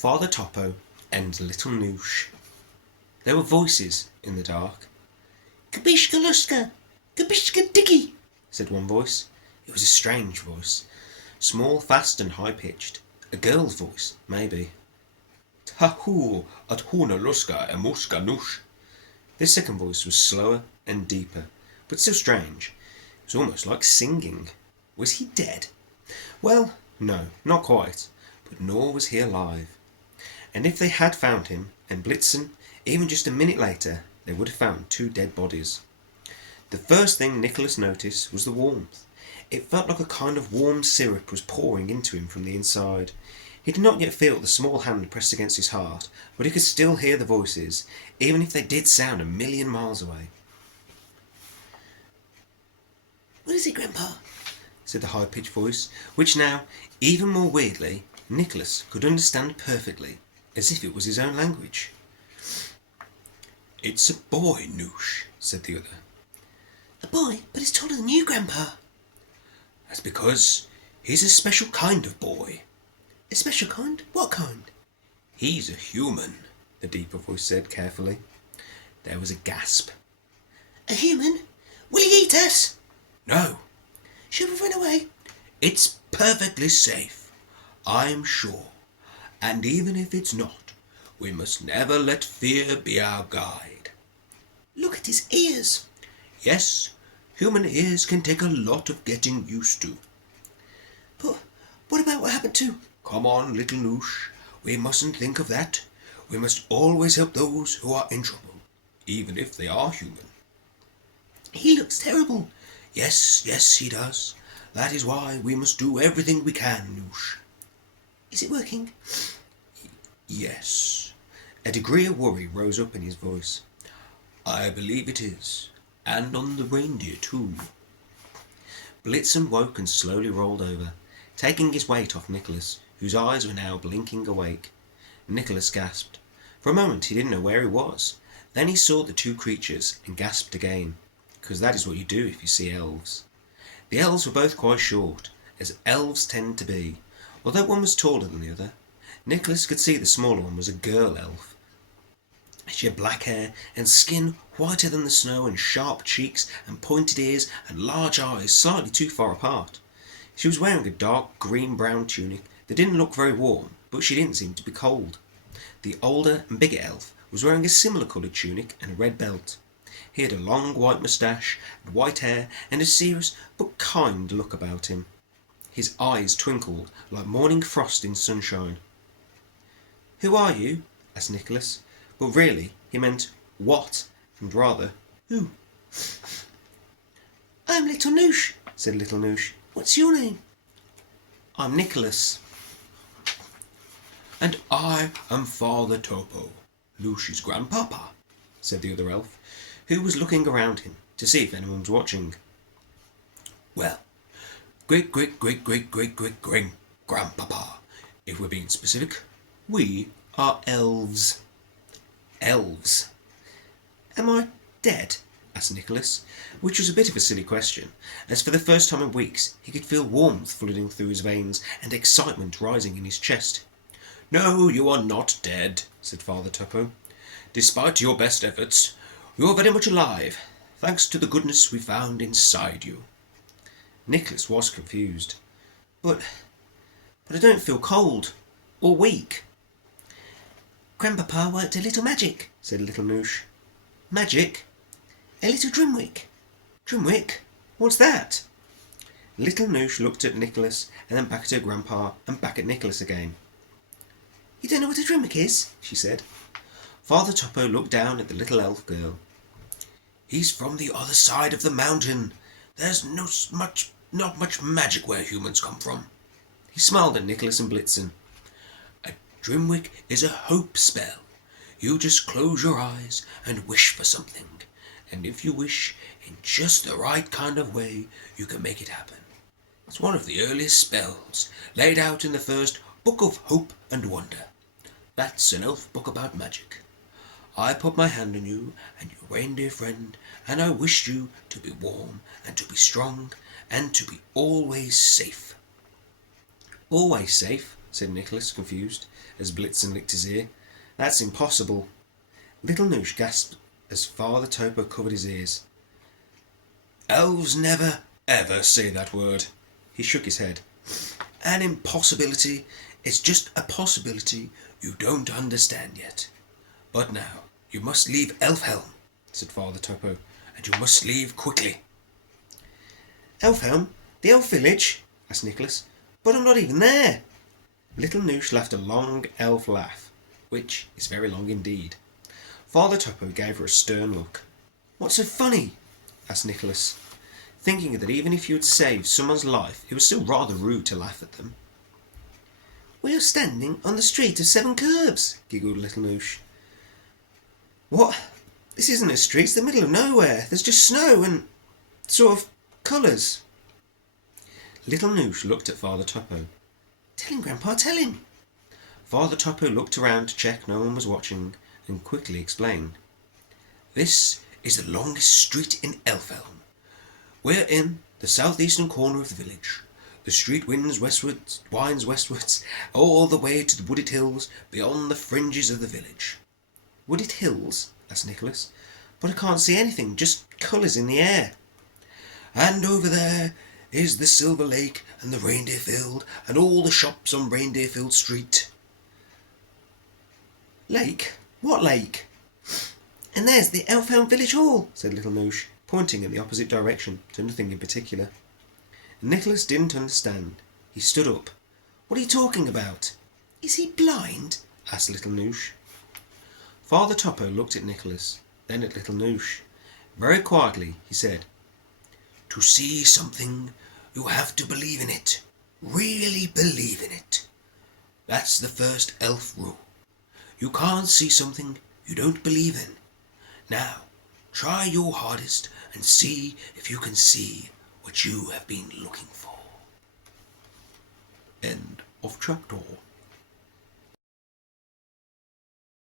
Father Topo and little Noosh. There were voices in the dark. Kabishka luska, kabishka diggy, said one voice. It was a strange voice, small, fast and high-pitched. A girl's voice, maybe. Tahoo at huna luska emuska Noosh. This second voice was slower and deeper, but still strange. It was almost like singing. Was he dead? Well, no, not quite, but nor was he alive. And if they had found him, and Blitzen, even just a minute later, they would have found 2 dead bodies. The first thing Nicholas noticed was the warmth. It felt like a kind of warm syrup was pouring into him from the inside. He did not yet feel the small hand pressed against his heart, but he could still hear the voices, even if they did sound 1,000,000 miles away. What is it, Grandpa? Said the high-pitched voice, which now, even more weirdly, Nicholas could understand perfectly, as if it was his own language. It's a boy, Noosh, said the other. A boy? But he's taller than you, Grandpa. That's because he's a special kind of boy. A special kind? What kind? He's a human, the deeper voice said carefully. There was a gasp. A human? Will he eat us? No. Should we run away? It's perfectly safe, I'm sure. And even if it's not, we must never let fear be our guide. Look at his ears. Yes, human ears can take a lot of getting used to. But what about what happened to... Come on, little Noosh. We mustn't think of that. We must always help those who are in trouble, even if they are human. He looks terrible. Yes, he does. That is why we must do everything we can, Noosh. Is it working? Yes. A degree of worry rose up in his voice. I believe it is. And on the reindeer, too. Blitzen woke and slowly rolled over, taking his weight off Nicholas, whose eyes were now blinking awake. Nicholas gasped. For a moment he didn't know where he was. Then he saw the 2 creatures and gasped again, because that is what you do if you see elves. The elves were both quite short, as elves tend to be, although one was taller than the other. Nicholas could see the smaller one was a girl elf. She had black hair and skin whiter than the snow, and sharp cheeks and pointed ears and large eyes slightly too far apart. She was wearing a dark green-brown tunic that didn't look very warm, but she didn't seem to be cold. The older and bigger elf was wearing a similar coloured tunic and a red belt. He had a long white moustache and white hair and a serious but kind look about him. His eyes twinkled like morning frost in sunshine. Who are you? Asked Nicholas, but really he meant what, and rather who. I'm little Noosh, said little Noosh. What's your name? I'm Nicholas. And I am Father Topo, Noosh's grandpapa, said the other elf, who was looking around him to see if anyone was watching. Well, great-grandpapa, if we're being specific. We are elves. Elves. Am I dead? Asked Nicholas, which was a bit of a silly question, as for the first time in weeks he could feel warmth flooding through his veins and excitement rising in his chest. No, you are not dead, said Father Topo. Despite your best efforts, you are very much alive, thanks to the goodness we found inside you. Nicholas was confused. But I don't feel cold or weak. Grandpapa worked a little magic, said little Noosh. Magic? a little drimwick. Drimwick? What's that? Little Noosh looked at Nicholas and then back at her grandpa and back at Nicholas again. You don't know what a drimwick is? She said. Father Topo looked down at the little elf girl. He's from the other side of the mountain. There's not much magic where humans come from. He smiled at Nicholas and Blitzen. A drimwick is a hope spell. You just close your eyes and wish for something. And if you wish in just the right kind of way, you can make it happen. It's one of the earliest spells, laid out in the first Book of Hope and Wonder. That's an elf book about magic. I put my hand on you and your reindeer friend, and I wished you to be warm and to be strong and to be always safe. Always safe? said Nicholas, confused, as Blitzen licked his ear. That's impossible. Little Noosh gasped as Father Topo covered his ears. Elves never, ever say that word. He shook his head. An impossibility is just a possibility you don't understand yet. But now, you must leave Elfhelm, said Father Topo, and you must leave quickly. Elfhelm? The elf village? Asked Nicholas. But I'm not even there. Little Noosh laughed a long elf laugh, which is very long indeed. Father Topo gave her a stern look. What's so funny? Asked Nicholas, thinking that even if you had saved someone's life, it was still rather rude to laugh at them. We are standing on the street of 7 curbs, giggled Little Noosh. What? This isn't a street, it's the middle of nowhere. There's just snow and sort of colours. Little Noosh looked at Father Topo. Tell him, Grandpa, tell him. Father Topo looked around to check no one was watching and quickly explained. This is the longest street in Elfhelm. We're in the southeastern corner of the village. The street winds westwards, all the way to the wooded hills beyond the fringes of the village. Wooded hills? Asked Nicholas. But I can't see anything, just colours in the air. And over there is the Silver Lake and the Reindeer Field and all the shops on Reindeer Field Street. Lake? What lake? And there's the Elfhelm Village Hall, said Little Noosh, pointing in the opposite direction to nothing in particular. Nicholas didn't understand. He stood up. What are you talking about? Is he blind? Asked Little Noosh. Father Topo looked at Nicholas, then at Little Noosh. Very quietly he said, To see something, you have to believe in it. Really believe in it. That's the first elf rule. You can't see something you don't believe in. Now, try your hardest and see if you can see what you have been looking for. End of chapter.